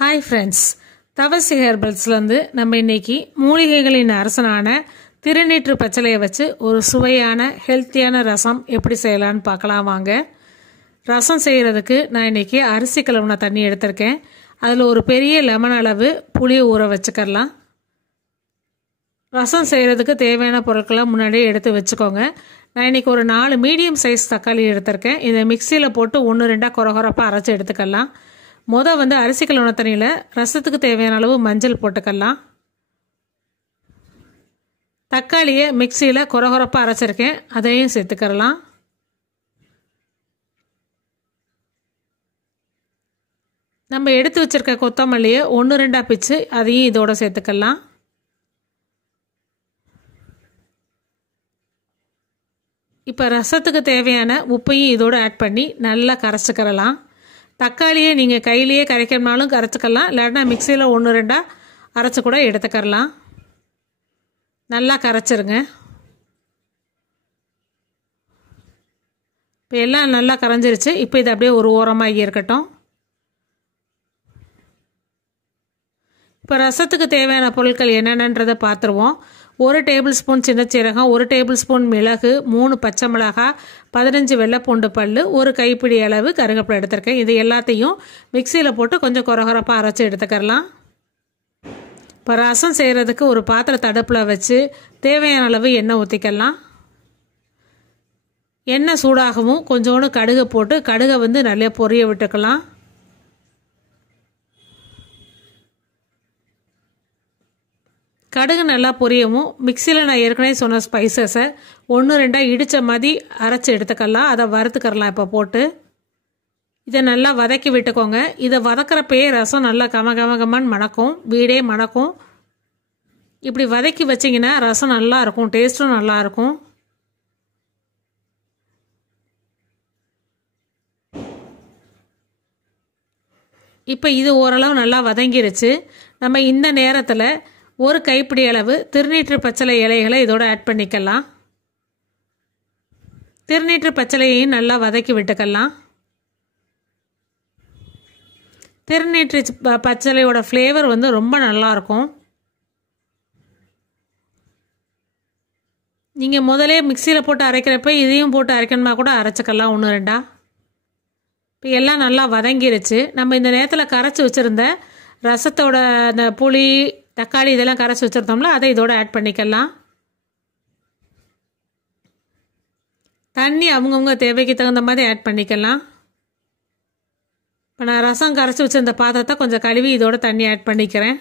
Hi friends, தவசி ஹெர்பல்ஸ்லேருந்து நம்ம இன்னைக்கு மூலிகைகளின் அரசனான திருநீற்று பச்சிலையை வச்சு ஒரு சுவையான ஹெல்த்தியான ரசம் எப்படி செய்யலான்னு பார்க்கலாம் வாங்க. ரசம் செய்கிறதுக்கு நான் இன்றைக்கி அரிசி கழுவுன தண்ணி எடுத்திருக்கேன். அதில் ஒரு பெரிய லெமன் அளவு புளியை ஊற வச்சுக்கலாம். ரசம் செய்கிறதுக்கு தேவையான பொருட்களை முன்னாடியே எடுத்து வச்சுக்கோங்க. நான் இன்றைக்கி ஒரு 4 மீடியம் சைஸ் தக்காளி எடுத்திருக்கேன். இதை மிக்சியில் போட்டு 1-2 கொரகொரப்பாக அரைச்சி எடுத்துக்கலாம். அரிசி கழுவுன தண்ணியில் ரசத்துக்கு தேவையான அளவு மஞ்சள் போட்டுக்கலாம். தக்காளியை மிக்சியில் கொரகொரப்பாக அரைச்சிருக்கேன், அதையும் சேர்த்துக்கலாம். நம்ம எடுத்து வச்சிருக்க கொத்தமல்லியை 1-2 பிச்சு அதையும் இதோட சேர்த்துக்கலாம். இப்போ ரசத்துக்கு தேவையான உப்பையும் இதோடு ஆட் பண்ணி நல்லா கரைச்சிக்கிறலாம். தக்காளியை நீங்கள் கையிலேயே கரைக்கணும்னாலும் கரைச்சிக்கலாம், இல்லாட்டினா மிக்சியில் 1-2 அரைச்சி கூட எடுத்துக்கிறலாம். நல்லா கரைச்சிருங்க. இப்போ எல்லாம் நல்லா கரைஞ்சிருச்சு. இப்போ இது அப்படியே ஒரு ஓரமாக இருக்கட்டும். இப்போ ரசத்துக்கு தேவையான பொருட்கள் என்னென்னன்றதை பார்த்துருவோம். 1 டேபிள் ஸ்பூன் சின்ன சீரகம், 1 டேபிள் ஸ்பூன் மிளகு, 3 பச்சை மிளகாய், 15 வெள்ளைப்பூண்டு பல், 1 கைப்பிடி அளவு கருவேப்பிலை எடுத்திருக்கேன். இது எல்லாத்தையும் மிக்சியில் போட்டு கொஞ்சம் கொரகொரப்பாக அரைச்சி எடுத்துக்கலாம். இப்போ ரசம் செய்கிறதுக்கு ஒரு பாத்திரத்தை அடுப்பில் வச்சு தேவையான அளவு எண்ணெய் ஊற்றிக்கலாம். எண்ணெய் சூடாகவும் கொஞ்சோண்டு கடுகு போட்டு கடுகை நல்லா பொரிய விட்டுக்கலாம். கடுகு நல்லா பொரியவும் மிக்சியில் நான் ஏற்கனவே சொன்ன ஸ்பைசஸை 1-2 இடித்த மாதிரி அரைச்சி எடுத்துக்கலாம். அதை வறுத்துக்கிறலாம். இப்போ போட்டு இதை நல்லா வதக்கி விட்டுக்கோங்க. இதை வதக்கிறப்பயே ரசம் நல்லா கமகமகமான்னு மணக்கும், வீடே மணக்கும். இப்படி வதக்கி வச்சிங்கன்னா ரசம் நல்லாயிருக்கும், டேஸ்ட்டும் நல்லாயிருக்கும். இப்போ இது ஓரளவு நல்லா வதங்கிருச்சு. நம்ம இந்த நேரத்தில் 1 கைப்பிடி அளவு திருநீற்று பச்சிலை இலைகளை இதோட ஆட் பண்ணிக்கலாம். திருநீற்று பச்சிலையையும் நல்லா வதக்கி விட்டுக்கலாம். திருநீற்று பச்சிலையோட ஃப்ளேவர் ரொம்ப நல்லாயிருக்கும். நீங்கள் முதலே மிக்சியில் போட்டு அரைக்கிறப்ப இதையும் போட்டு அரைக்கணுமா கூட அரைச்சிக்கலாம் 1-2. இப்போ எல்லாம் நல்லா வதங்கிருச்சு. நம்ம இந்த நேரத்தில் கரைச்சி வச்சுருந்த ரசத்தோட அந்த புளி தக்காளி இதெல்லாம் கரைச்சி வச்சுருந்தோம்ல, அதை இதோட ஆட் பண்ணிக்கலாம். தண்ணி அவங்கவுங்க தேவைக்கு தகுந்த மாதிரி ஆட் பண்ணிக்கலாம். இப்போ நான் ரசம் கரைச்சி வச்சுருந்த பாத்திரத்தை கொஞ்சம் கழுவி இதோட தண்ணி ஆட் பண்ணிக்கிறேன்.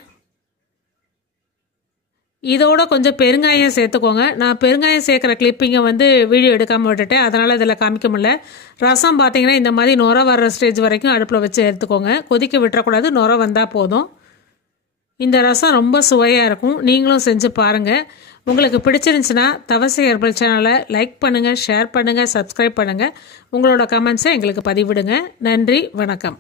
இதோட கொஞ்சம் பெருங்காயம் சேர்த்துக்கோங்க. நான் பெருங்காயம் சேர்க்குற கிளிப்பிங்கை வீடியோ எடுக்காமல் விட்டுட்டேன், அதனால் இதில் காமிக்க முடியல. ரசம் பார்த்தீங்கன்னா இந்த மாதிரி நுர வர்ற ஸ்டேஜ் வரைக்கும் அடுப்பில் வச்சு எடுத்துக்கோங்க. கொதிக்க விட்டுறக்கூடாது, நுர வந்தால் போதும். இந்த ரசம் ரொம்ப சுவையாக இருக்கும். நீங்களும் செஞ்சு பாருங்கள். உங்களுக்கு பிடிச்சிருந்துச்சுன்னா தவசி ஹெர்பல் சேனலை லைக் பண்ணுங்கள், ஷேர் பண்ணுங்கள், சப்ஸ்கிரைப் பண்ணுங்கள். உங்களோட கமெண்ட்ஸை எங்களுக்கு பதிவிடுங்க. நன்றி, வணக்கம்.